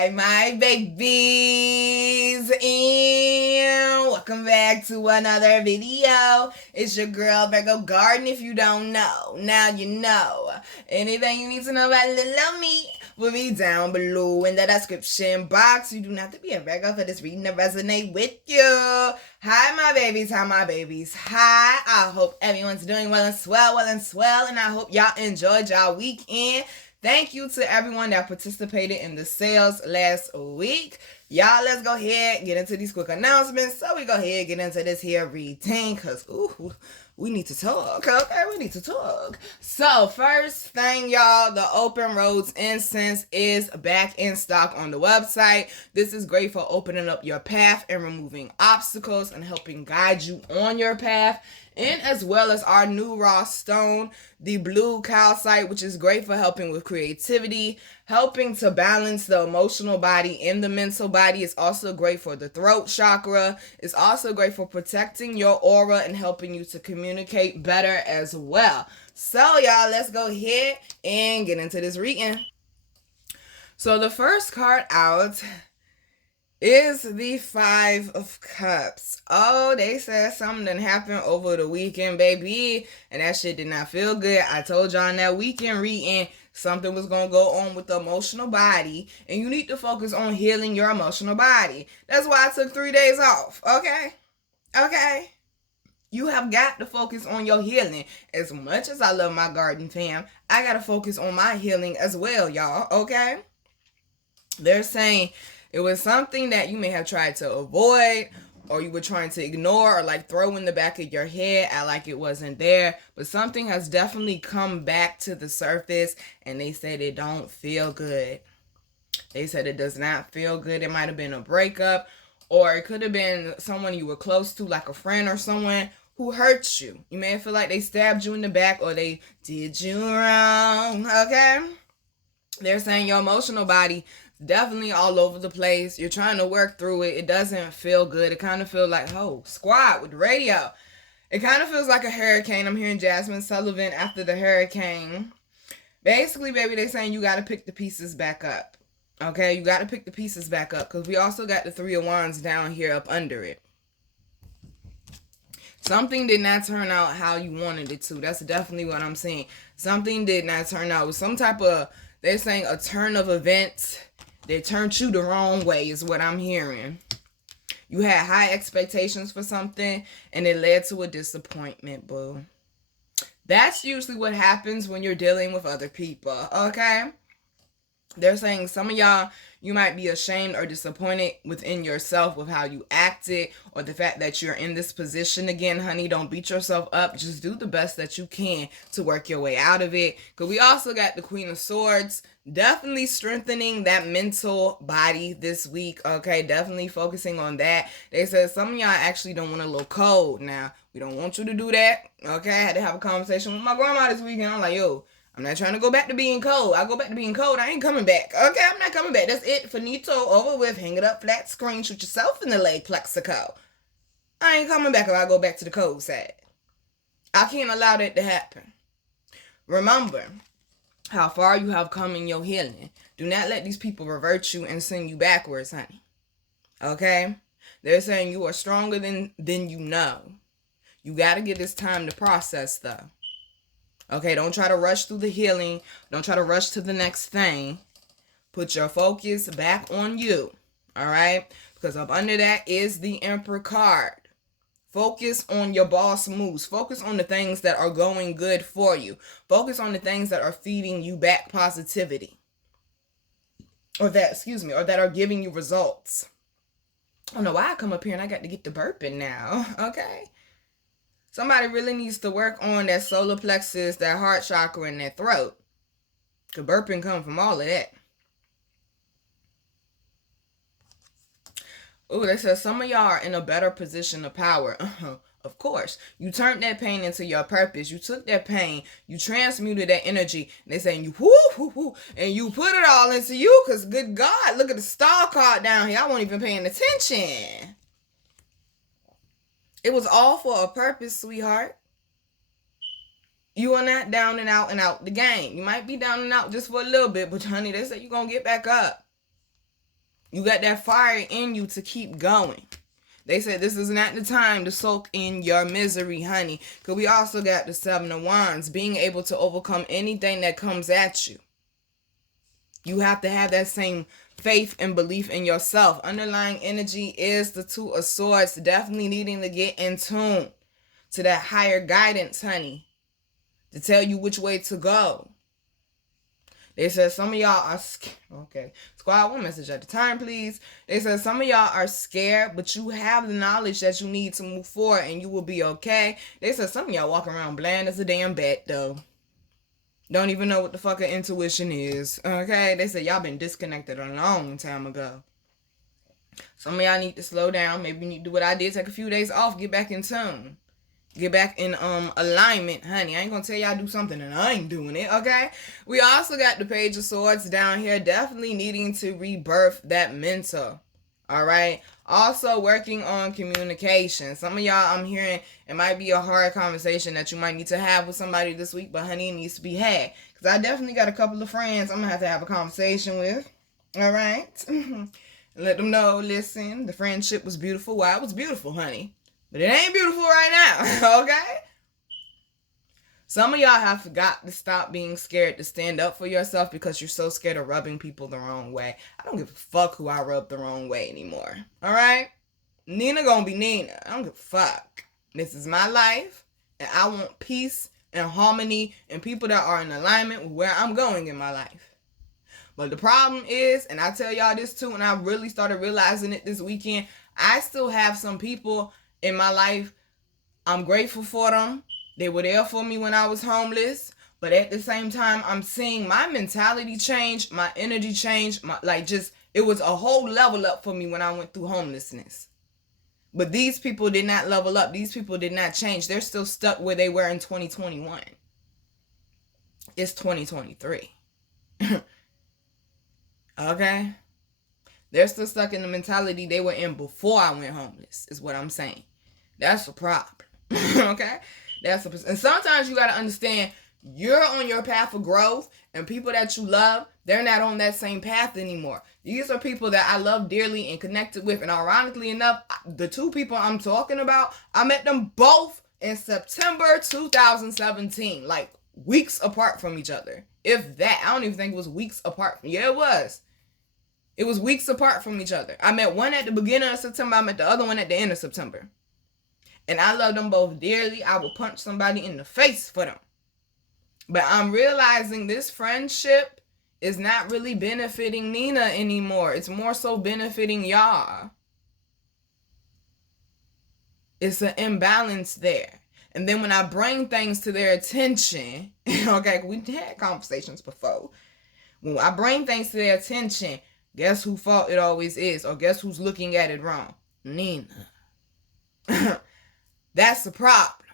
Hi, my babies, and welcome back to another video. It's your girl, Virgo Garden, if you don't know. Now you know. Anything you need to know about little me will be down below in the description box. You do not have to be a Virgo for this reading to resonate with you. Hi, my babies. Hi, my babies. Hi. I hope everyone's doing well and swell, and I hope y'all enjoyed y'all weekend. Thank you to everyone that participated in the sales last week. Y'all, let's go ahead and get into these quick announcements. So we go ahead and get into this here reading, because we need to talk. Okay, we need to talk. So first thing, y'all, the Open Rose incense is back in stock on the website. This is great for opening up your path and removing obstacles and helping guide you on your path. And as well as our new raw stone, the blue calcite, which is great for helping with creativity, helping to balance the emotional body and the mental body. It's also great for the throat chakra. It's also great for protecting your aura and helping you to communicate better as well. So y'all, let's go ahead and get into this reading. So the first card out is the Five of Cups. Oh, they said something done happened over the weekend, baby, and that shit did not feel good. I told y'all in that weekend reading something was going to go on with the emotional body, and you need to focus on healing your emotional body. That's why I took 3 days off, okay? You have got to focus on your healing. As much as I love my garden fam, I got to focus on my healing as well, y'all, okay? They're saying it was something that you may have tried to avoid, or you were trying to ignore, or like throw in the back of your head, act like it wasn't there. But something has definitely come back to the surface, and they said it don't feel good. They said it does not feel good. It might have been a breakup, or it could have been someone you were close to, like a friend or someone who hurt you. You may feel like they stabbed you in the back, or they did you wrong, okay? They're saying your emotional body definitely all over the place. You're trying to work through it. It doesn't feel good. It kind of feels like, squad with the radio. It kind of feels like a hurricane. I'm hearing Jasmine Sullivan after the hurricane. Basically, baby, they're saying you got to pick the pieces back up. Okay, you got to pick the pieces back up, because we also got the Three of Wands down here up under it. Something did not turn out how you wanted it to. That's definitely what I'm saying. Something did not turn out. It was some type of, they're saying a turn of events. They turned you the wrong way is what I'm hearing. You had high expectations for something, and it led to a disappointment, boo. That's usually what happens when you're dealing with other people, okay? They're saying some of y'all, you might be ashamed or disappointed within yourself with how you acted, or the fact that you're in this position again, honey. Don't beat yourself up. Just do the best that you can to work your way out of it. Because we also got the Queen of Swords, definitely strengthening that mental body this week, okay? Definitely focusing on that. They said some of y'all actually don't want a little cold. Now, we don't want you to do that, okay? I had to have a conversation with my grandma this weekend. I'm like, yo, I'm not trying to go back to being cold. I go back to being cold, I ain't coming back. Okay, I'm not coming back. That's it. Finito, over with. Hang it up, flat screen. Shoot yourself in the leg, Plexico. I ain't coming back if I go back to the cold side. I can't allow that to happen. Remember how far you have come in your healing. Do not let these people revert you and send you backwards, honey. Okay? They're saying you are stronger than you know. You got to get this time to process, though. Okay, don't try to rush through the healing. Don't try to rush to the next thing. Put your focus back on you. All right? Because up under that is the Emperor card. Focus on your boss moves. Focus on the things that are going good for you. Focus on the things that are feeding you back positivity. Or that are giving you results. I don't know why I come up here and I got to get the burping now. Okay? Somebody really needs to work on that solar plexus, that heart chakra, and that throat. Because burping comes from all of that. Oh, they said some of y'all are in a better position of power. Of course. You turned that pain into your purpose. You took that pain. You transmuted that energy. And they're saying you and you put it all into you, because good God, look at the star card down here. I wasn't even paying attention. It was all for a purpose, sweetheart. You are not down and out the game. You might be down and out just for a little bit, but honey, they say you're going to get back up. You got that fire in you to keep going. They said this is not the time to soak in your misery, honey. Because we also got the Seven of Wands, being able to overcome anything that comes at you. You have to have that same faith and belief in yourself. Underlying energy is the Two of Swords. Definitely needing to get in tune to that higher guidance, honey, to tell you which way to go. They said some of y'all are okay. Squad, one message at a time, please. They said some of y'all are scared, but you have the knowledge that you need to move forward and you will be okay. They said some of y'all walk around bland as a damn bat, though. Don't even know what the fuck intuition is. Okay? They said y'all been disconnected a long time ago. Some of y'all need to slow down. Maybe you need to do what I did. Take a few days off. Get back in tune. Get back in alignment, honey. I ain't gonna tell y'all do something and I ain't doing it, okay? We also got the Page of Swords down here. Definitely needing to rebirth that mental. All right? Also working on communication. Some of y'all, I'm hearing, it might be a hard conversation that you might need to have with somebody this week, but honey, it needs to be had. Because I definitely got a couple of friends I'm going to have a conversation with. All right? Let them know, listen, the friendship was beautiful. Why? It was beautiful, honey. But it ain't beautiful right now, okay? Some of y'all have got to stop being scared to stand up for yourself because you're so scared of rubbing people the wrong way. I don't give a fuck who I rub the wrong way anymore, all right? Nina gonna be Nina. I don't give a fuck. This is my life, and I want peace and harmony and people that are in alignment with where I'm going in my life. But the problem is, and I tell y'all this too, and I really started realizing it this weekend, I still have some people in my life. I'm grateful for them. They were there for me when I was homeless. But at the same time, I'm seeing my mentality change, my energy change, it was a whole level up for me when I went through homelessness. But these people did not level up. These people did not change. They're still stuck where they were in 2021. It's 2023. Okay? They're still stuck in the mentality they were in before I went homeless, is what I'm saying. That's a problem. Okay? And sometimes you got to understand, you're on your path of growth, and people that you love, they're not on that same path anymore. These are people that I love dearly and connected with. And ironically enough, the two people I'm talking about, I met them both in September 2017, like weeks apart from each other. If that, I don't even think it was weeks apart. Yeah, it was. It was weeks apart from each other. I met one at the beginning of September. I met the other one at the end of September. And I love them both dearly. I will punch somebody in the face for them. But I'm realizing this friendship is not really benefiting Nina anymore. It's more so benefiting y'all. It's an imbalance there. And then when I bring things to their attention, okay, we had conversations before. When I bring things to their attention, guess whose fault it always is? Or guess who's looking at it wrong? Nina. That's the problem.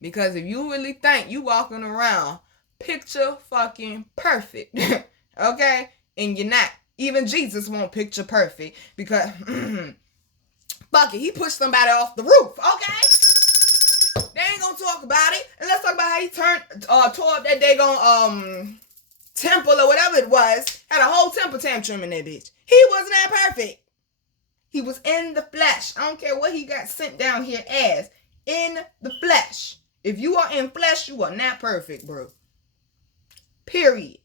Because if you really think you walking around picture fucking perfect, okay? And you're not. Even Jesus won't picture perfect because, fuck it, he pushed somebody off the roof, okay? They ain't gonna talk about it. And let's talk about how he tore up that daggone, temple or whatever it was. Had a whole temper tantrum in that bitch. He wasn't that perfect. He was in the flesh. I don't care what he got sent down here as. In the flesh. If you are in flesh, you are not perfect, bro. Period.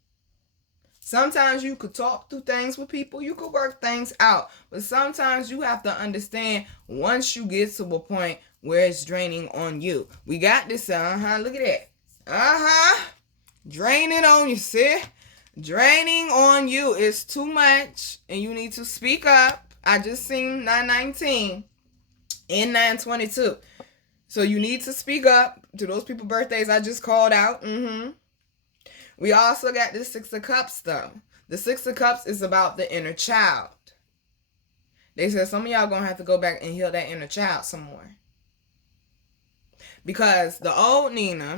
Sometimes you could talk through things with people. You could work things out. But sometimes you have to understand once you get to a point where it's draining on you. We got this. Look at that. Draining on you, sis. Draining on you is too much. And you need to speak up. I just seen 919 and 922. So you need to speak up to those people's birthdays I just called out. We also got the Six of Cups, though. The Six of Cups is about the inner child. They said some of y'all going to have to go back and heal that inner child some more. Because the old Nina,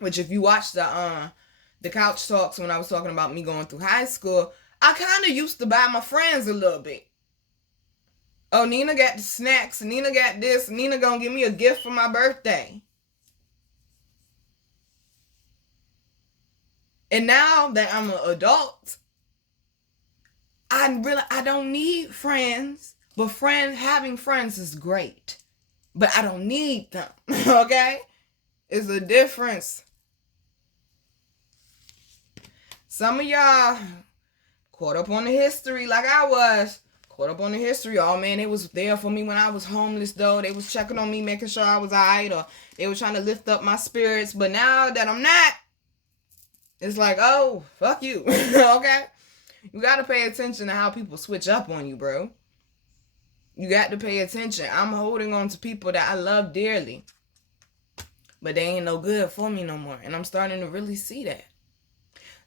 which if you watch the couch talks when I was talking about me going through high school, I kind of used to buy my friends a little bit. Oh, Nina got the snacks. Nina got this. Nina gonna give me a gift for my birthday. And now that I'm an adult, I don't need friends, but having friends is great. But I don't need them. Okay? It's a difference. Some of y'all caught up on the history like I was. Caught up on the history. Oh man, they was there for me when I was homeless though. They was checking on me, making sure I was alright, or they were trying to lift up my spirits. But now that I'm not, it's like, oh, fuck you. Okay? You gotta pay attention to how people switch up on you, bro. You got to pay attention. I'm holding on to people that I love dearly, but they ain't no good for me no more. And I'm starting to really see that.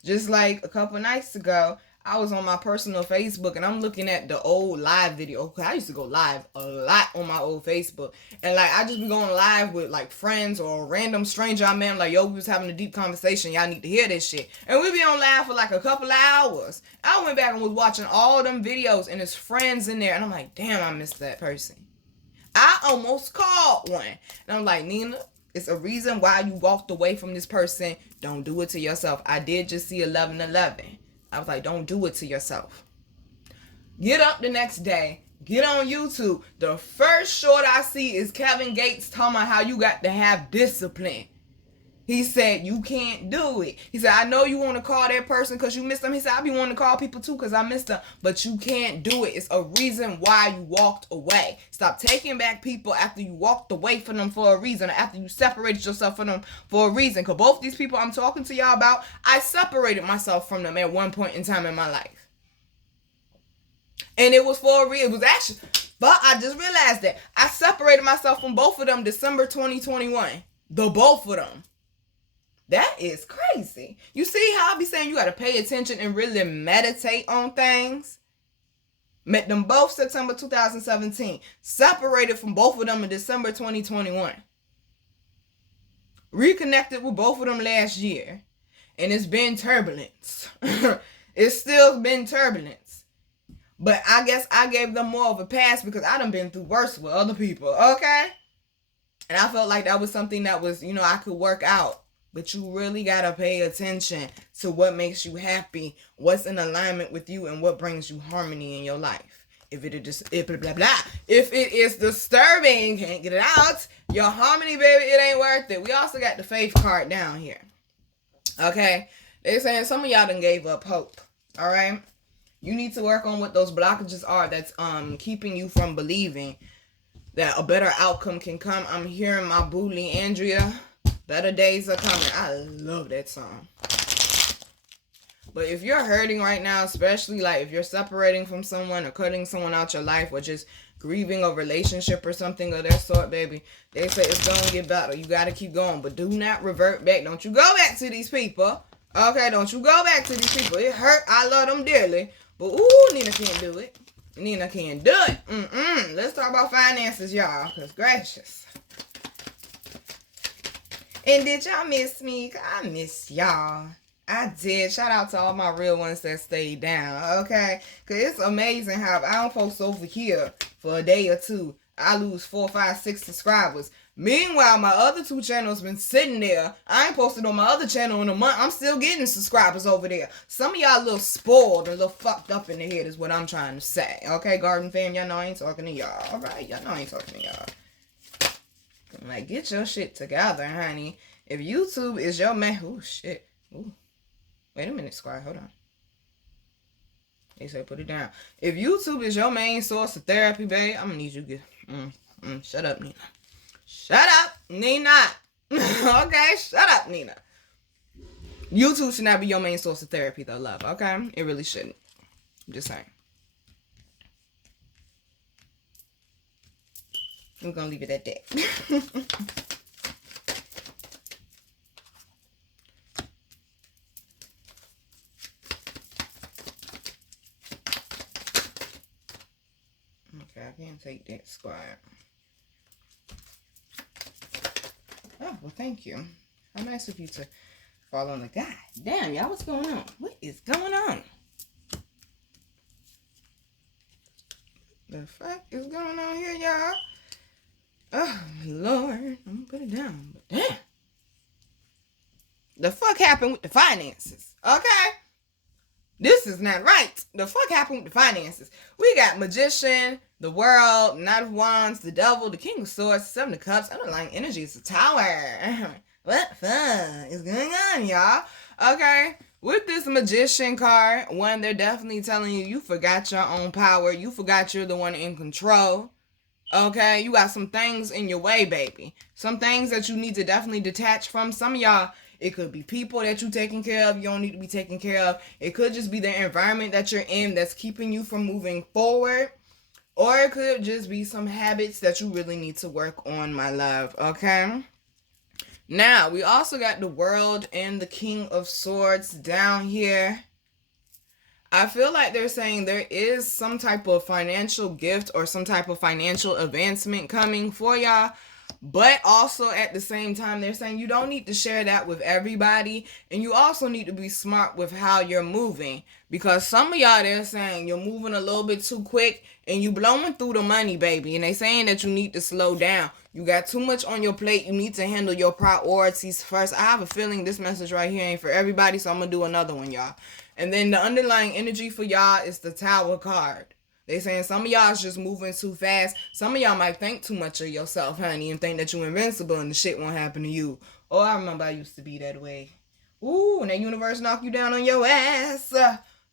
Just like a couple nights ago, I was on my personal Facebook and I'm looking at the old live video. I used to go live a lot on my old Facebook. And like, I just be going live with like friends or a random stranger I met. Like, yo, we was having a deep conversation. Y'all need to hear this shit. And we be on live for like a couple of hours. I went back and was watching all them videos and there's friends in there. And I'm like, damn, I missed that person. I almost called one. And I'm like, Nina, it's a reason why you walked away from this person. Don't do it to yourself. I did just see 11:11. I was like, don't do it to yourself. Get up the next day. Get on YouTube. The first short I see is Kevin Gates talking about how you got to have discipline. He said, you can't do it. He said, I know you want to call that person because you missed them. He said, I be wanting to call people too because I missed them. But you can't do it. It's a reason why you walked away. Stop taking back people after you walked away from them for a reason, or after you separated yourself from them for a reason. Because both these people I'm talking to y'all about, I separated myself from them at one point in time in my life. And it was for a reason. It was actually, but I just realized that I separated myself from both of them December 2021. The both of them. That is crazy. You see how I be saying you got to pay attention and really meditate on things? Met them both September 2017. Separated from both of them in December 2021. Reconnected with both of them last year. And it's been turbulence. It's still been turbulence. But I guess I gave them more of a pass because I done been through worse with other people. Okay? And I felt like that was something that was, I could work out. But you really got to pay attention to what makes you happy, what's in alignment with you, and what brings you harmony in your life. If it is disturbing, can't get it out, your harmony, baby, it ain't worth it. We also got the faith card down here. Okay? They're saying some of y'all done gave up hope. All right? You need to work on what those blockages are that's keeping you from believing that a better outcome can come. I'm hearing my boo Leandria. Better days are coming. I love that song. But if you're hurting right now, especially like if you're separating from someone or cutting someone out your life or just grieving a relationship or something of that sort, baby, they say it's going to get better. You got to keep going. But do not revert back. Don't you go back to these people. Okay, don't you go back to these people. It hurt. I love them dearly. But, ooh, Nina can't do it. Nina can't do it. Let's talk about finances, y'all. Because gracious. And did y'all miss me? I miss y'all. I did. Shout out to all my real ones that stayed down, okay? Because it's amazing how I don't post over here for a day or two. I lose 4, 5, 6 subscribers. Meanwhile, my other 2 channels been sitting there. I ain't posted on my other channel in a month. I'm still getting subscribers over there. Some of y'all a little spoiled, a little fucked up in the head is what I'm trying to say. Okay, Garden fam? Y'all know I ain't talking to y'all. All right? Y'all know I ain't talking to y'all. Like, get your shit together, honey. If YouTube is your main... Oh, shit. Ooh. Wait a minute, Squire. Hold on. They say put it down. If YouTube is your main source of therapy, babe, I'm gonna need you to get... Shut up, Nina. Shut up, Nina. Okay? Shut up, Nina. YouTube should not be your main source of therapy, though, love. Okay? It really shouldn't. I'm just saying. I'm gonna leave it at that. Okay, I can't take that, Squire. Oh, well, thank you. How nice of you to follow on the guide. Damn, y'all, what's going on? What is going on? The fuck is going on here, y'all? Oh, Lord. I'm gonna put it down. But damn. The fuck happened with the finances? Okay? This is not right. The fuck happened with the finances? We got Magician, the World, Knight of Wands, the Devil, the King of Swords, Seven of Cups, underlying energy is the Tower. What fuck is going on, y'all? Okay, with this Magician card, one, they're definitely telling you you forgot your own power. You forgot you're the one in control. Okay, you got some things in your way, baby. Some things that you need to definitely detach from. Some of y'all, it could be people that you're taking care of, you don't need to be taken care of. It could just be the environment that you're in that's keeping you from moving forward. Or it could just be some habits that you really need to work on, my love, okay? Now, we also got the World and the King of Swords down here. I feel like they're saying there is some type of financial gift or some type of financial advancement coming for y'all. But also at the same time, they're saying you don't need to share that with everybody. And you also need to be smart with how you're moving. Because some of y'all, they're saying you're moving a little bit too quick and you blowing through the money, baby. And they saying that you need to slow down. You got too much on your plate. You need to handle your priorities first. I have a feeling this message right here ain't for everybody, so I'm going to do another one, y'all. And then the underlying energy for y'all is the Tower card. They saying some of y'all is just moving too fast. Some of y'all might think too much of yourself, honey, and think that you're invincible and the shit won't happen to you. Oh, I remember I used to be that way. Ooh, and that universe knock you down on your ass.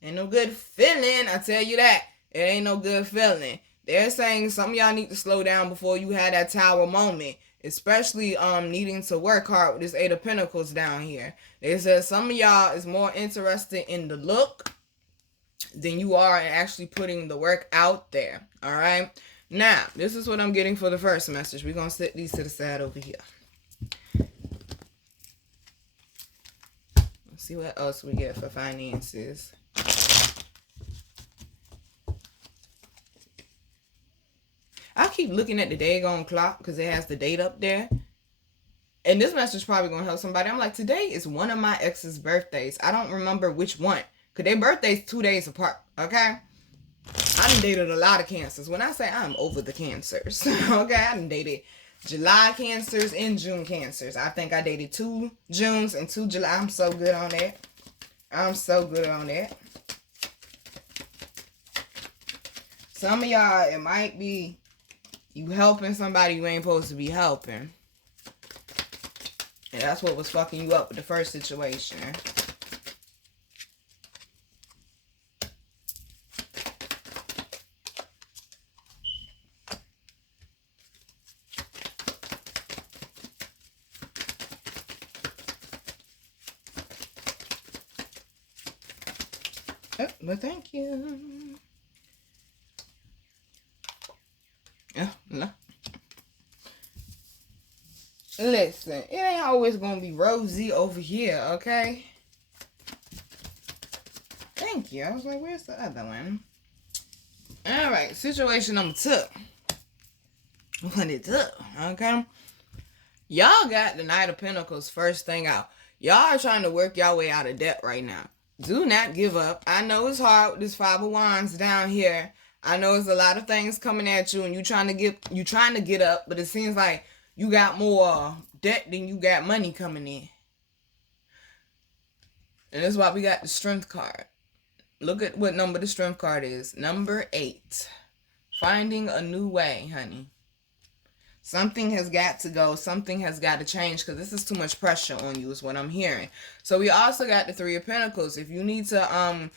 Ain't no good feeling, I tell you that. It ain't no good feeling. They're saying some of y'all need to slow down before you have that Tower moment. Especially needing to work hard with this Eight of Pentacles down here. They said some of y'all is more interested in the look than you are in actually putting the work out there. All right. Now, this is what I'm getting for the first message. We're going to set these to the side over here. Let's see what else we get for finances. I keep looking at the daggone clock because it has the date up there. And this message is probably going to help somebody. I'm like, today is one of my ex's birthdays. I don't remember which one. Because their birthday's 2 days apart. Okay? I done dated a lot of cancers. When I say I'm over the cancers. Okay? I done dated July cancers and June cancers. I think I dated 2 Junes and 2 July. I'm so good on that. I'm so good on that. Some of y'all, it might be you helping somebody you ain't supposed to be helping. And that's what was fucking you up with the first situation. Oh, well, thank you. Yeah, no. Listen, it ain't always gonna be rosy over here, okay? Thank you. I was like, where's the other one? Alright, situation number 2. What it took, okay? Y'all got the Knight of Pentacles first thing out. Y'all are trying to work y'all way out of debt right now. Do not give up. I know it's hard with this FAB Wands down here. I know there's a lot of things coming at you and you trying to get up, but it seems like you got more debt than you got money coming in. And that's why we got the Strength card. Look at what number the Strength card is. Number 8. Finding a new way, honey. Something has got to go. Something has got to change because this is too much pressure on you is what I'm hearing. So we also got the 3 of Pentacles. If you need to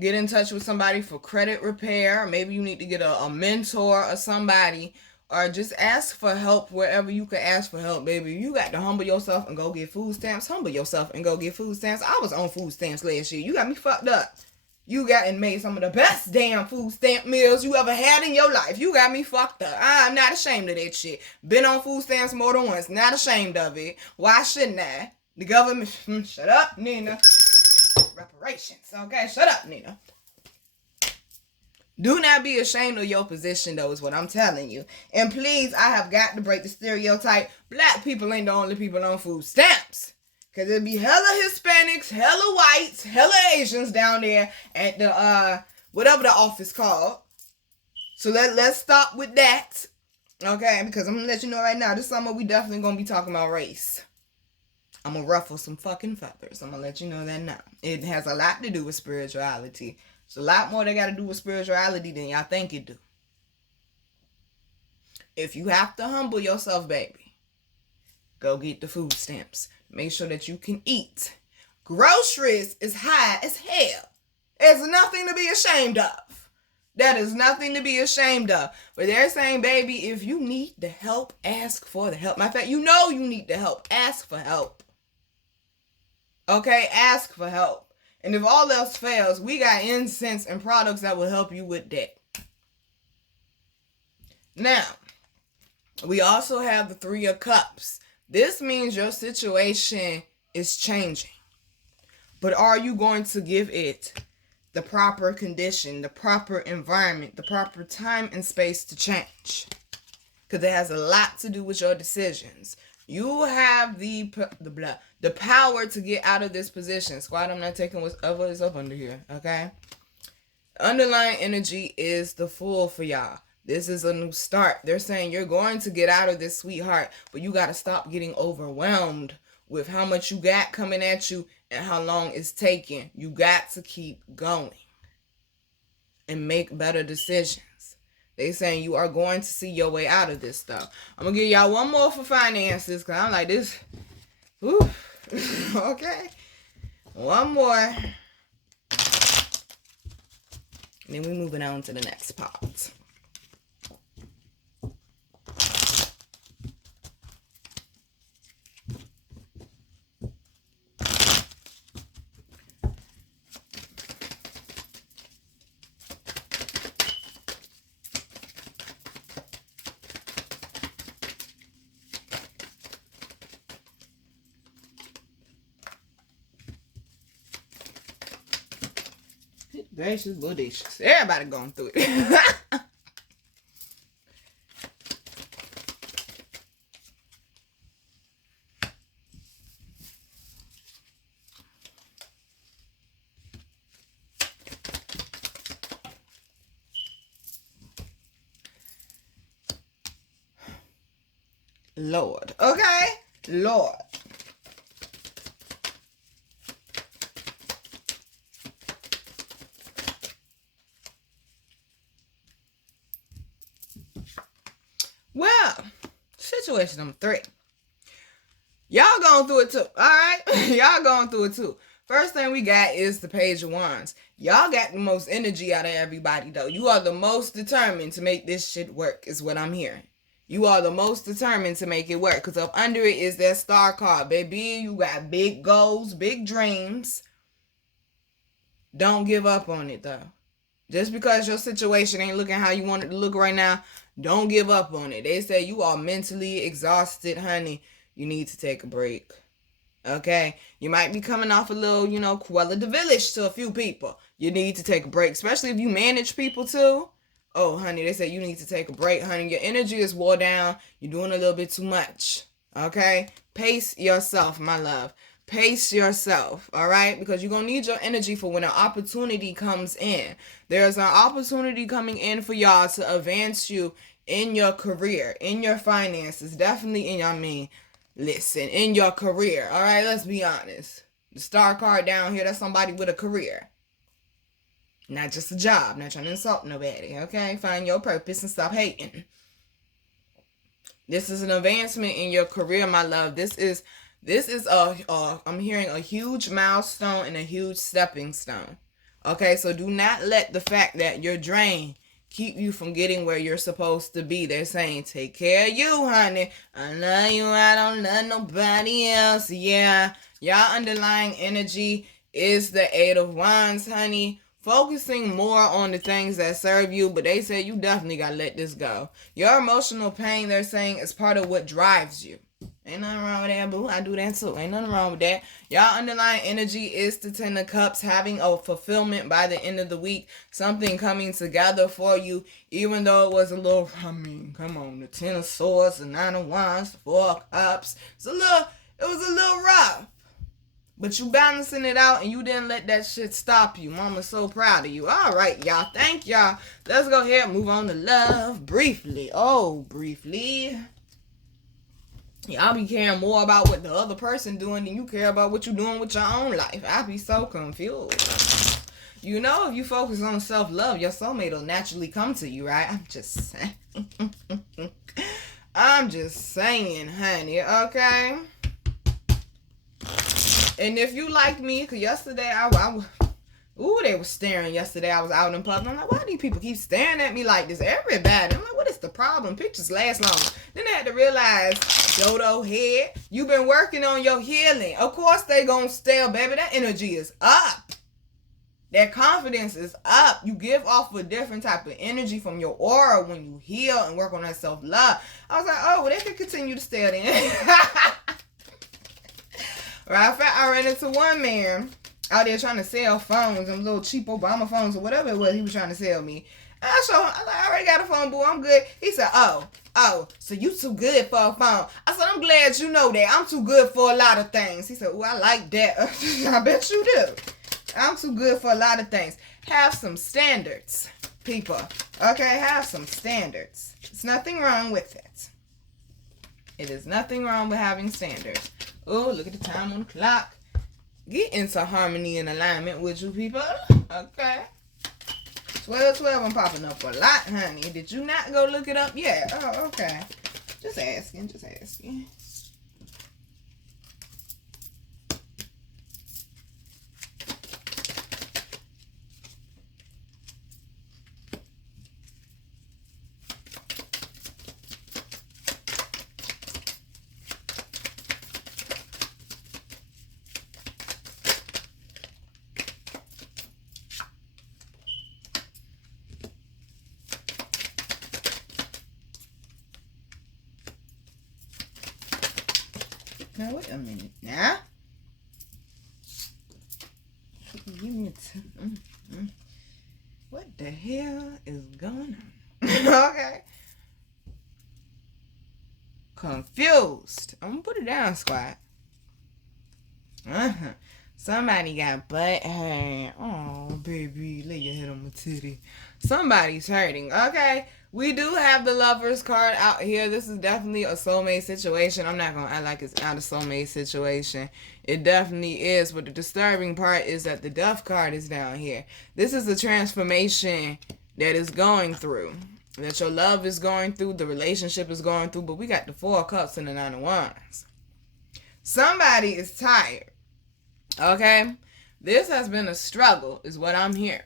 get in touch with somebody for credit repair, maybe you need to get a mentor or somebody, or just ask for help wherever you can ask for help, baby. You got to humble yourself and go get food stamps. Humble yourself and go get food stamps. I was on food stamps last year. You got me fucked up. You got and made some of the best damn food stamp meals you ever had in your life. You got me fucked up. I'm not ashamed of that shit. Been on food stamps more than once. Not ashamed of it. Why shouldn't I? The government... Shut up, Nina. Reparations. Okay, shut up, Nina. Do not be ashamed of your position, though, is what I'm telling you. And please, I have got to break the stereotype. Black people ain't the only people on food stamps. Because it'd be hella Hispanics, hella whites, hella Asians down there at the, whatever the office called. So let's stop with that. Okay, because I'm going to let you know right now, this summer we definitely going to be talking about race. I'm going to ruffle some fucking feathers. I'm going to let you know that now. It has a lot to do with spirituality. It's a lot more that got to do with spirituality than y'all think it do. If you have to humble yourself, baby, go get the food stamps. Make sure that you can eat. Groceries is high as hell. There's nothing to be ashamed of. That is nothing to be ashamed of. But they're saying, baby, if you need the help, ask for the help. Matter of fact, you know you need the help. Ask for help. Okay? Ask for help. And if all else fails, we got incense and products that will help you with that. Now, we also have the Three of Cups. This means your situation is changing. But are you going to give it the proper condition, the proper environment, the proper time and space to change? Because it has a lot to do with your decisions. You have the power to get out of this position. Squad, I'm not taking whatever is up under here, okay? Underlying energy is the Fool for y'all. This is a new start. They're saying you're going to get out of this, sweetheart, but you got to stop getting overwhelmed with how much you got coming at you and how long it's taking. You got to keep going and make better decisions. They saying you are going to see your way out of this, though. I'm going to give y'all one more for finances because I'm like this. Whew. Okay. One more. And then we're moving on to the next part. Gracious, bodacious. Everybody going through it. Lord. Okay? Lord. Well, situation number 3. Y'all going through it too, alright? Y'all going through it too. First thing we got is the Page of Wands. Y'all got the most energy out of everybody, though. You are the most determined to make this shit work, is what I'm hearing. You are the most determined to make it work. Because up under it is that Star card, baby. You got big goals, big dreams. Don't give up on it, though. Just because your situation ain't looking how you want it to look right now, don't give up on it. They say you are mentally exhausted, honey. You need to take a break. Okay? You might be coming off a little, Cruella de Village to a few people. You need to take a break, especially if you manage people too. Oh, honey, they say you need to take a break, honey. Your energy is wore down. You're doing a little bit too much. Okay? Pace yourself, my love. Pace yourself, all right? Because you're going to need your energy for when an opportunity comes in. There's an opportunity coming in for y'all to advance you in your career, in your finances, definitely in in your career, all right? Let's be honest. The Star card down here, that's somebody with a career. Not just a job. Not trying to insult nobody, okay? Find your purpose and stop hating. This is an advancement in your career, my love. This is I'm hearing a huge milestone and a huge stepping stone. Okay, so do not let the fact that you're drained keep you from getting where you're supposed to be. They're saying, take care of you, honey. I love you. I don't love nobody else. Yeah, y'all underlying energy is the Eight of Wands, honey. Focusing more on the things that serve you, but they say you definitely gotta let this go. Your emotional pain, they're saying, is part of what drives you. Ain't nothing wrong with that, boo. I do that too. Ain't nothing wrong with that. Y'all underlying energy is the Ten of Cups, having a fulfillment by the end of the week. Something coming together for you, even though it was a little, come on, the Ten of Swords, the Nine of Wands, the Four of Cups. It was a little rough. But you balancing it out and you didn't let that shit stop you. Mama's so proud of you. All right, y'all. Thank y'all. Let's go ahead and move on to love briefly. Oh, briefly. Y'all be caring more about what the other person doing than you care about what you doing with your own life. I be so confused. You know, if you focus on self-love, your soulmate will naturally come to you, right? I'm just saying. I'm just saying, honey, okay? And if you like me, because yesterday they were staring yesterday. I was out in public. I'm like, why do these people keep staring at me like this? Everybody. I'm like, what is the problem? Pictures last long. Then I had to realize, Dodo head, you've been working on your healing. Of course they gonna stare, baby. That energy is up. That confidence is up. You give off a different type of energy from your aura when you heal and work on that self-love. I was like, oh, well, they can continue to stare then. Right? I ran into one man out there trying to sell phones, them little cheap Obama phones or whatever it was he was trying to sell me. And I showed him, I was like, I already got a phone, boo, I'm good. He said, oh, so you too good for a phone. I said, I'm glad you know that. I'm too good for a lot of things. He said, well, I like that. I bet you do. I'm too good for a lot of things. Have some standards, people. Okay, have some standards. There's nothing wrong with it. It is nothing wrong with having standards. Oh, look at the time on the clock. Get into harmony and alignment with you people. Okay. 12:12, I'm popping up a lot, honey. Did you not go look it up yet? Oh, okay. Just asking. Now, wait a minute. Now, give me what the hell is going on? Okay. Confused. I'm gonna put it down, squad. Somebody got butt hurt. Oh, baby, lay your head on my titty. Somebody's hurting. Okay. We do have the Lovers card out here. This is definitely a soulmate situation. I'm not going to act like it's not a soulmate situation. It definitely is. But the disturbing part is that the Death card is down here. This is a transformation that is going through. That your love is going through. The relationship is going through. But we got the 4 of Cups and the 9 of Wands. Somebody is tired. Okay? This has been a struggle is what I'm hearing.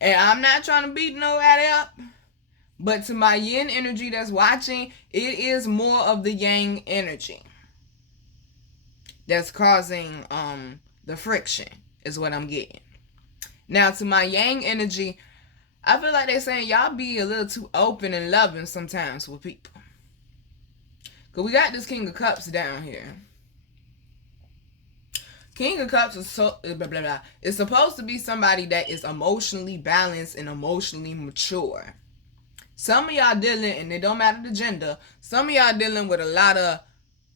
And I'm not trying to beat nobody up. But to my yin energy that's watching, it is more of the yang energy that's causing the friction is what I'm getting. Now to my yang energy, I feel like they're saying y'all be a little too open and loving sometimes with people. Because we got this King of Cups down here. King of Cups is it's supposed to be somebody that is emotionally balanced and emotionally mature. Some of y'all dealing, and it don't matter the gender, some of y'all dealing with a lot of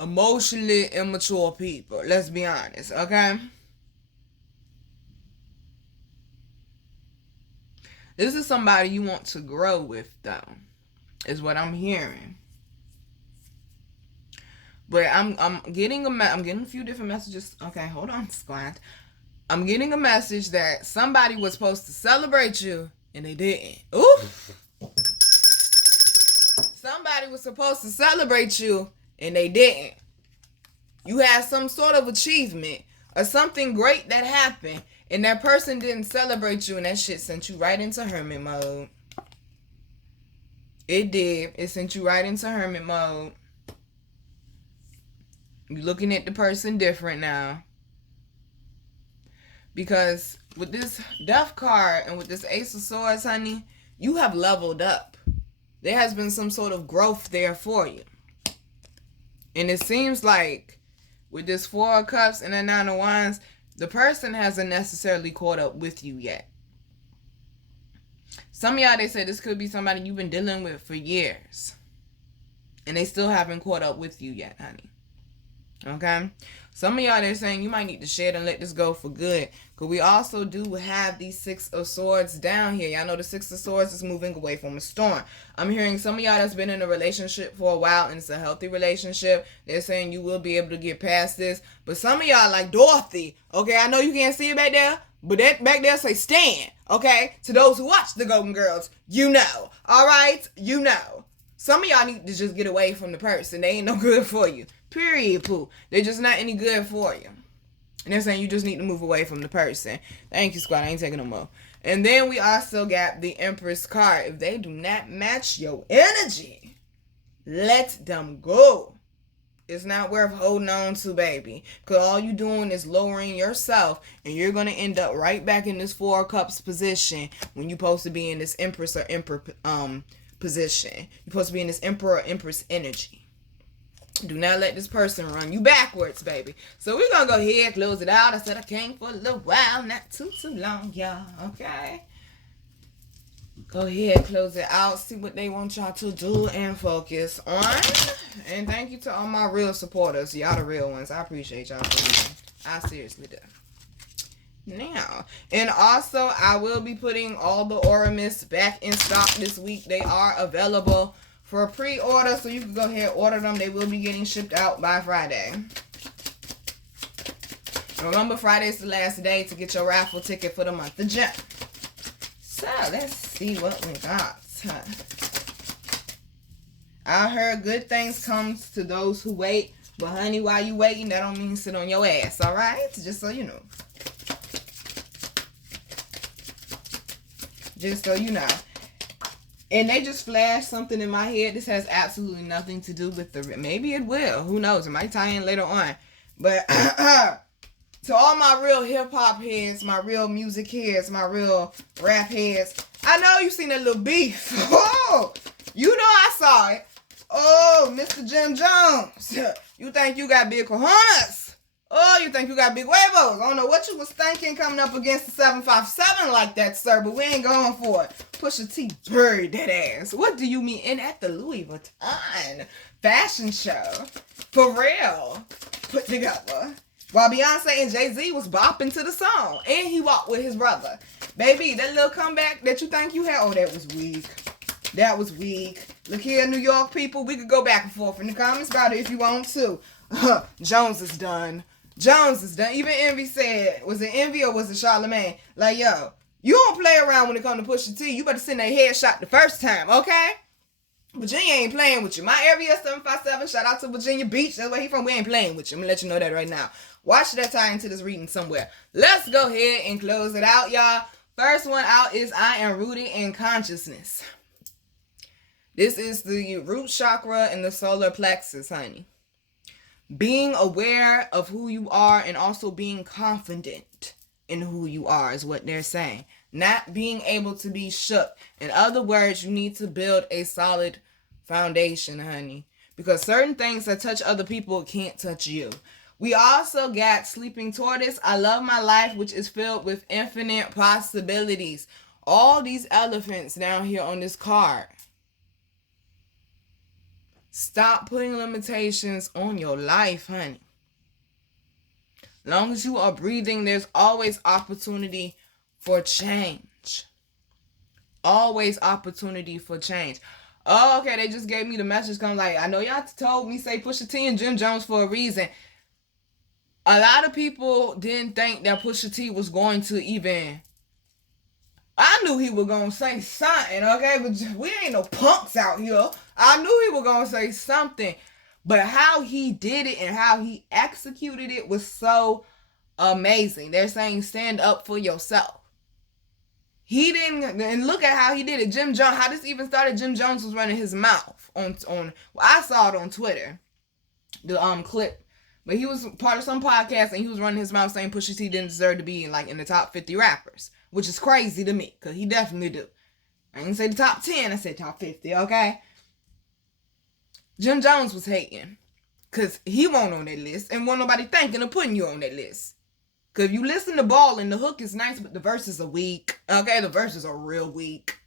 emotionally immature people. Let's be honest, okay? This is somebody you want to grow with, though, is what I'm hearing. But I'm getting a few different messages. Okay, hold on, squad. I'm getting a message that somebody was supposed to celebrate you, and they didn't. Oof. Somebody was supposed to celebrate you, and they didn't. You had some sort of achievement or something great that happened, and that person didn't celebrate you, and that shit sent you right into hermit mode. It did. It sent you right into hermit mode. You're looking at the person different now. Because with this Death card and with this Ace of Swords, honey, you have leveled up. There has been some sort of growth there for you. And it seems like with this 4 of Cups and the 9 of Wands, the person hasn't necessarily caught up with you yet. Some of y'all, they said this could be somebody you've been dealing with for years. And they still haven't caught up with you yet, honey. Okay? Some of y'all, they're saying you might need to shed and let this go for good. Because we also do have these Six of Swords down here. Y'all know the Six of Swords is moving away from a storm. I'm hearing some of y'all that's been in a relationship for a while and it's a healthy relationship. They're saying you will be able to get past this. But some of y'all like Dorothy. Okay, I know you can't see it back there. But that back there say stand. Okay? To those who watch the Golden Girls, you know. Alright? You know. Some of y'all need to just get away from the person. They ain't no good for you. Period, poo. They're just not any good for you. And they're saying you just need to move away from the person. Thank you, squad. I ain't taking no more. And then we also got the Empress card. If they do not match your energy, let them go. It's not worth holding on to, baby. Because all you doing is lowering yourself. And you're going to end up right back in this Four of Cups position when you're supposed to be in this Empress or Emperor position. You're supposed to be in this Emperor or Empress energy. Do not let this person run you backwards, baby. So we're going to go ahead and close it out. I said I came for a little while, not too long, y'all. Okay? Go ahead, close it out. See what they want y'all to do and focus on. And thank you to all my real supporters. Y'all the real ones. I appreciate y'all for reading. I seriously do. Now, and also I will be putting all the Aura Mists back in stock this week. They are available for a pre-order, so you can go ahead and order them. They will be getting shipped out by Friday. Remember, Friday is the last day to get your raffle ticket for the month of June. So, let's see what we got. I heard good things comes to those who wait. But, honey, while you waiting, that don't mean sit on your ass, all right? Just so you know. Just so you know. And they just flashed something in my head. This has absolutely nothing to do with the... Maybe it will. Who knows? It might tie in later on. But to all my real hip-hop heads, my real music heads, my real rap heads, I know you seen that little beef. Oh, you know I saw it. Oh, Mr. Jim Jones. You think you got big cojones. Oh, you think you got big huevos. I don't know what you was thinking coming up against the 757 like that, sir, but we ain't going for it. Pusha T buried that ass. What do you mean? And at the Louis Vuitton fashion show. For real. Put together. While Beyonce and Jay-Z was bopping to the song. And he walked with his brother. Baby, that little comeback that you think you had, oh, that was weak. That was weak. Look here, New York people, we could go back and forth in the comments about it if you want to. Jones is done. Jones is done. Even Envy said, was it Envy or was it Charlamagne? Like, yo, you don't play around when it comes to Pusha T. You better send that headshot the first time, okay? Virginia ain't playing with you. My area 757, shout out to Virginia Beach. That's where he from. We ain't playing with you. I'm gonna let you know that right now. Watch that tie into this reading somewhere. Let's go ahead and close it out, y'all. First one out is I am rooted in consciousness. This is the root chakra and the solar plexus, honey. Being aware of who you are and also being confident in who you are is what they're saying. Not being able to be shook. In other words, you need to build a solid foundation, honey. Because certain things that touch other people can't touch you. We also got Sleeping Tortoise. I love my life, which is filled with infinite possibilities. All these elephants down here on this card. Stop putting limitations on your life, honey. Long as you are breathing, there's always opportunity for change. Always opportunity for change. Oh, okay, they just gave me the message. Come like, I know y'all told me say Pusha T and Jim Jones for a reason. A lot of people didn't think that Pusha T was going to even... I knew he was going to say something, okay? But we ain't no punks out here. I knew he was going to say something. But how he did it and how he executed it was so amazing. They're saying stand up for yourself. He didn't, and look at how he did it. Jim Jones, how this even started, Jim Jones was running his mouth on well, I saw it on Twitter, the clip. But he was part of some podcast and he was running his mouth saying Pusha T didn't deserve to be in the top 50 rappers. Which is crazy to me, because he definitely do. I didn't say the top 10, I said top 50, okay? Jim Jones was hating, because he won't on that list, and won't nobody thinking of putting you on that list. Because if you listen to Ballin', the hook is nice, but the verses are weak, okay? The verses are real weak.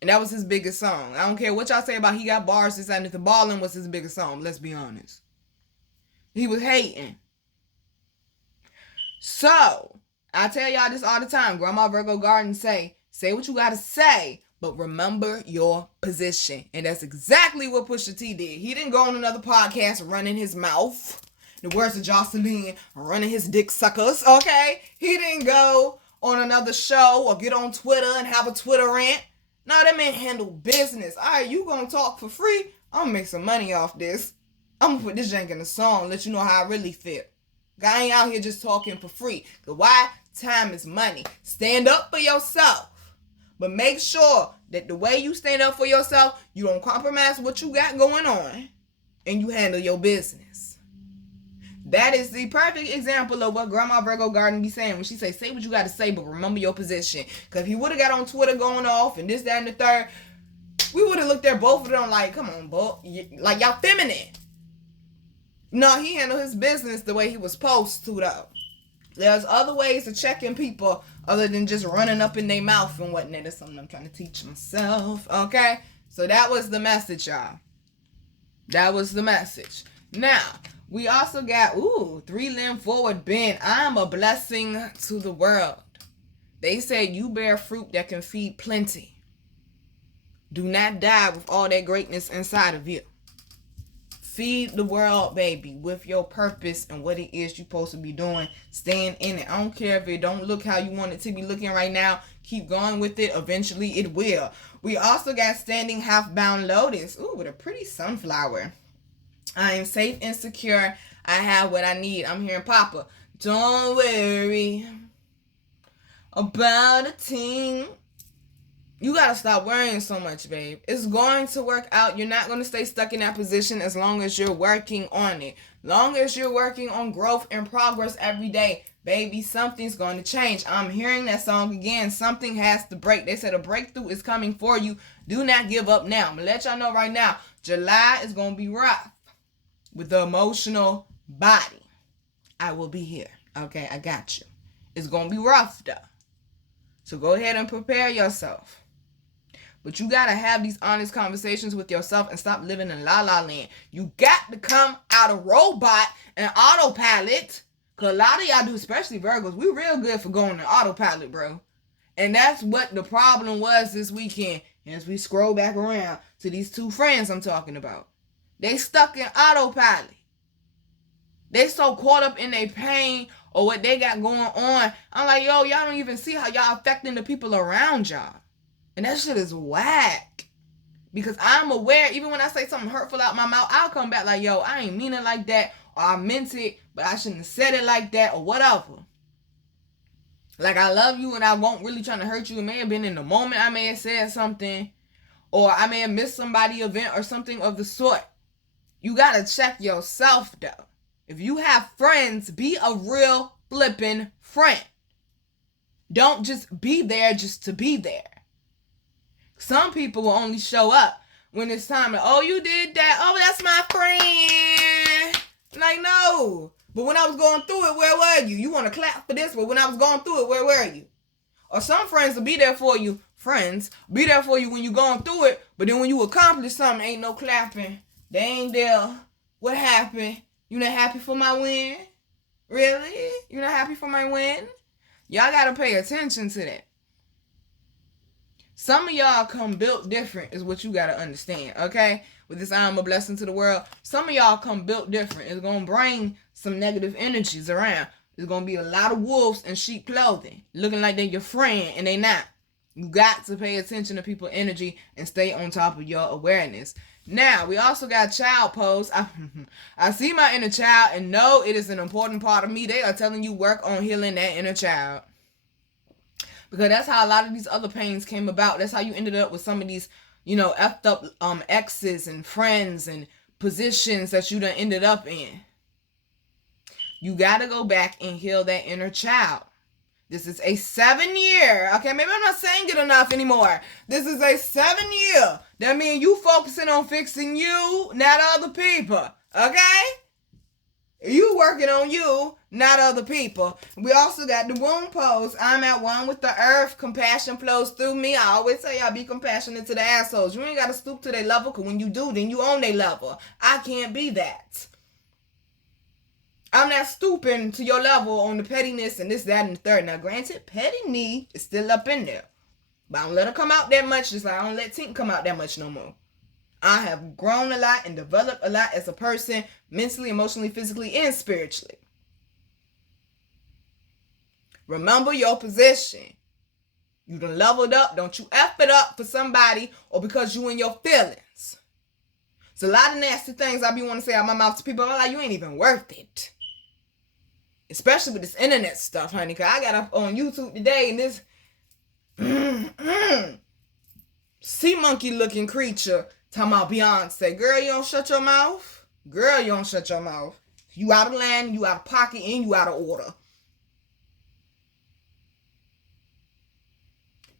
And that was his biggest song. I don't care what y'all say about he got bars, this and the Ballin' was his biggest song, let's be honest. He was hating. So, I tell y'all this all the time. Grandma Virgo Garden say what you gotta say, but remember your position. And that's exactly what Pusha T did. He didn't go on another podcast running his mouth. The words of Jocelyn, running his dick suckers, okay? He didn't go on another show or get on Twitter and have a Twitter rant. No, that man handled business. All right, you gonna talk for free? I'm gonna make some money off this. I'm gonna put this jank in a song, let you know how I really feel. I ain't out here just talking for free. Cause why? Time is money. Stand up for yourself. But make sure that the way you stand up for yourself, you don't compromise what you got going on. And you handle your business. That is the perfect example of what Grandma Virgo Garden be saying when she say what you got to say, but remember your position. Because if he would have got on Twitter going off and this, that, and the third, we would have looked at both of them like, come on, bro. Like, y'all feminine. No, he handled his business the way he was supposed to, though. There's other ways of checking people other than just running up in their mouth and whatnot. That's something I'm trying to teach myself, okay? So that was the message, y'all. That was the message. Now, we also got, 3-limb forward bend. I am a blessing to the world. They said you bear fruit that can feed plenty. Do not die with all that greatness inside of you. Feed the world, baby, with your purpose and what it is you're supposed to be doing. Stand in it. I don't care if it don't look how you want it to be looking right now. Keep going with it. Eventually, it will. We also got standing half-bound lotus. Ooh, with a pretty sunflower. I am safe and secure. I have what I need. I'm hearing Papa. Don't worry about a thing. You gotta stop worrying so much, babe. It's going to work out. You're not going to stay stuck in that position as long as you're working on it. Long as you're working on growth and progress every day, baby, something's going to change. I'm hearing that song again. Something has to break. They said a breakthrough is coming for you. Do not give up now. I'm going to let y'all know right now, July is going to be rough with the emotional body. I will be here. Okay, I got you. It's going to be rough, though. So go ahead and prepare yourself. But you got to have these honest conversations with yourself and stop living in la-la land. You got to come out of robot and autopilot. Because a lot of y'all do, especially Virgos, we real good for going to autopilot, bro. And that's what the problem was this weekend. As we scroll back around to these two friends I'm talking about. They stuck in autopilot. They so caught up in their pain or what they got going on. I'm like, yo, y'all don't even see how y'all affecting the people around y'all. And that shit is whack. Because I'm aware, even when I say something hurtful out my mouth, I'll come back like, yo, I ain't mean it like that. Or I meant it, but I shouldn't have said it like that. Or whatever. Like, I love you and I won't really trying to hurt you. It may have been in the moment I may have said something. Or I may have missed somebody's event or something of the sort. You got to check yourself, though. If you have friends, be a real flipping friend. Don't just be there just to be there. Some people will only show up when it's time to, oh, you did that. Oh, that's my friend. Like, no. But when I was going through it, where were you? You want to clap for this, but when I was going through it, where were you? Or some friends will be there for you. Friends be there for you when you're going through it, but then when you accomplish something, ain't no clapping. They ain't there. What happened? You not happy for my win? Really? You not happy for my win? Y'all got to pay attention to that. Some of y'all come built different is what you got to understand, okay? With this I'm a blessing to the world. Some of y'all come built different. It's going to bring some negative energies around. There's going to be a lot of wolves in sheep clothing looking like they're your friend and they not. You got to pay attention to people's energy and stay on top of your awareness. Now, we also got child pose. I see my inner child and know it is an important part of me. They are telling you work on healing that inner child. Because that's how a lot of these other pains came about. That's how you ended up with some of these, effed up exes and friends and positions that you done ended up in. You got to go back and heal that inner child. This is a 7-year. Okay, maybe I'm not saying it enough anymore. This is a 7-year. That means you focusing on fixing you, not other people. Okay? You working on you, not other people. We also got the womb pose. I'm at one with the earth. Compassion flows through me. I always say y'all be compassionate to the assholes. You ain't got to stoop to their level, because when you do, then you own their level. I can't be that. I'm not stooping to your level on the pettiness and this, that, and the third. Now, granted, petty is still up in there. But I don't let her come out that much, just like I don't let Tink come out that much no more. I have grown a lot and developed a lot as a person, mentally, emotionally, physically, and spiritually. Remember your position. You done leveled up. Don't you F it up for somebody or because you in your feelings. It's a lot of nasty things I be wanting to say out my mouth to people. I'm like, you ain't even worth it. Especially with this internet stuff, honey. Because I got up on YouTube today and this sea monkey looking creature talking about Beyonce. Girl, you don't shut your mouth. Girl, you don't shut your mouth. You out of line, you out of pocket, and you out of order.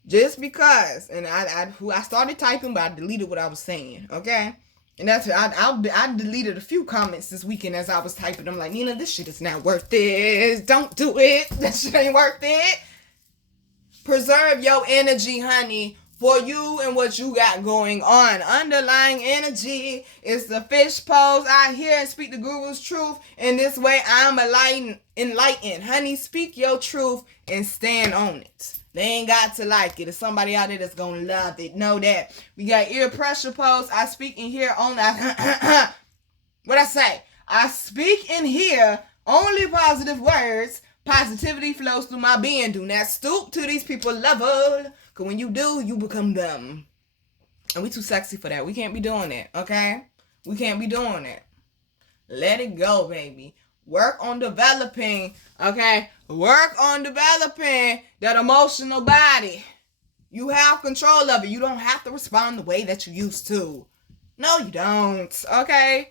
Just because, and I started typing, but I deleted what I was saying, okay? And that's I deleted a few comments this weekend as I was typing. I'm like, Nina, this shit is not worth it. Don't do it. That shit ain't worth it. Preserve your energy, honey, for you and what you got going on. Underlying energy is the fish pose. I hear and speak the guru's truth. In this way, I'm enlightened. Honey, speak your truth and stand on it. They ain't got to like it. There's somebody out there that's going to love it. Know that. We got ear pressure pose. I speak in here only. What I say? I speak in here only positive words. Positivity flows through my being. Do not stoop to these people level. Because when you do, you become them. And we too sexy for that. We can't be doing that. Okay? We can't be doing that. Let it go, baby. Work on developing, okay? Work on developing that emotional body. You have control of it. You don't have to respond the way that you used to. No, you don't, okay?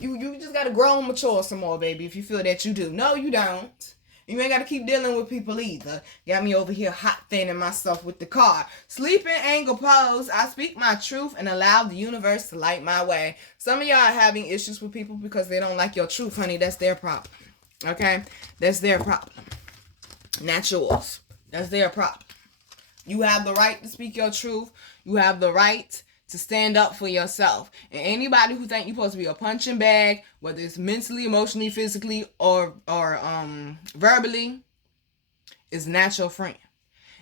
You just got to grow and mature some more, baby, if you feel that you do. No, you don't. You ain't got to keep dealing with people either. Got me over here hot fanning myself with the car. Sleeping angle pose. I speak my truth and allow the universe to light my way. Some of y'all are having issues with people because they don't like your truth, honey. That's their problem. Okay? That's their problem. Not yours. That's their problem. You have the right to speak your truth. You have the right to stand up for yourself. And anybody who think you're supposed to be a punching bag, whether it's mentally, emotionally, physically, or verbally, is not your friend.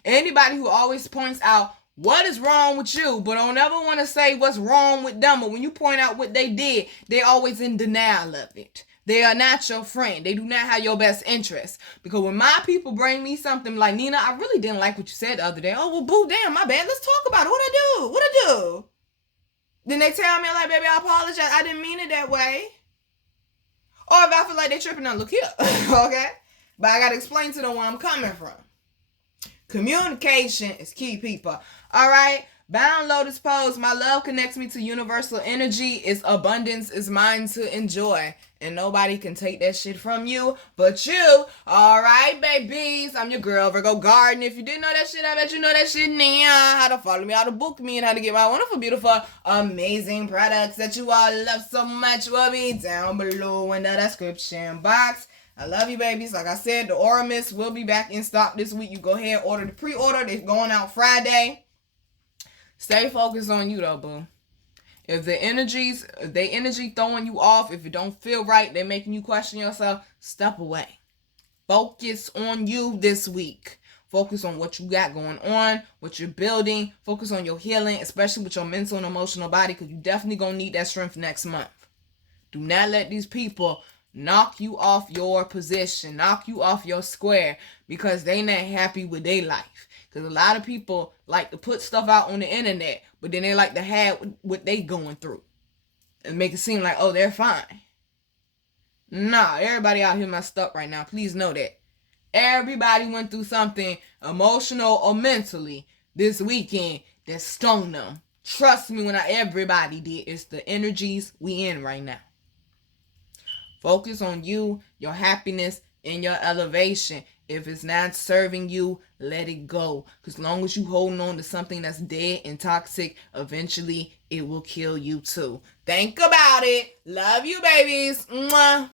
Anybody who always points out what is wrong with you, but don't ever want to say what's wrong with them, or when you point out what they did, they're always in denial of it. They are not your friend. They do not have your best interest. Because when my people bring me something like, Nina, I really didn't like what you said the other day. Oh, well, boo, damn, my bad. Let's talk about it. What I do? Then they tell me, like, baby, I apologize. I didn't mean it that way. Or if I feel like they tripping, now look here. Okay? But I got to explain to them where I'm coming from. Communication is key, people. All right? Bound Lotus pose. My love connects me to universal energy. Its abundance is mine to enjoy. And nobody can take that shit from you but you. All right, babies. I'm your girl, Virgo Garden. If you didn't know that shit, I bet you know that shit now. How to follow me, how to book me, and how to get my wonderful, beautiful, amazing products that you all love so much will be down below in the description box. I love you, babies. Like I said, the Aura Mist will be back in stock this week. You go ahead, order the pre-order. They're going out Friday. Stay focused on you, though, boo. If they energy throwing you off, if it don't feel right, they're making you question yourself, step away. Focus on you this week. Focus on what you got going on, what you're building. Focus on your healing, especially with your mental and emotional body, because you definitely going to need that strength next month. Do not let these people knock you off your position, knock you off your square, because they not happy with their life. Because a lot of people like to put stuff out on the internet, but then they like to have what they going through and make it seem like, oh, they're fine. Nah, everybody out here messed up right now. Please know that. Everybody went through something emotional or mentally this weekend that stung them. Trust me, everybody did. It's the energies we in right now. Focus on you, your happiness, and your elevation. If it's not serving you, let it go. Because as long as you holding on to something that's dead and toxic, eventually it will kill you too. Think about it. Love you, babies. Mwah.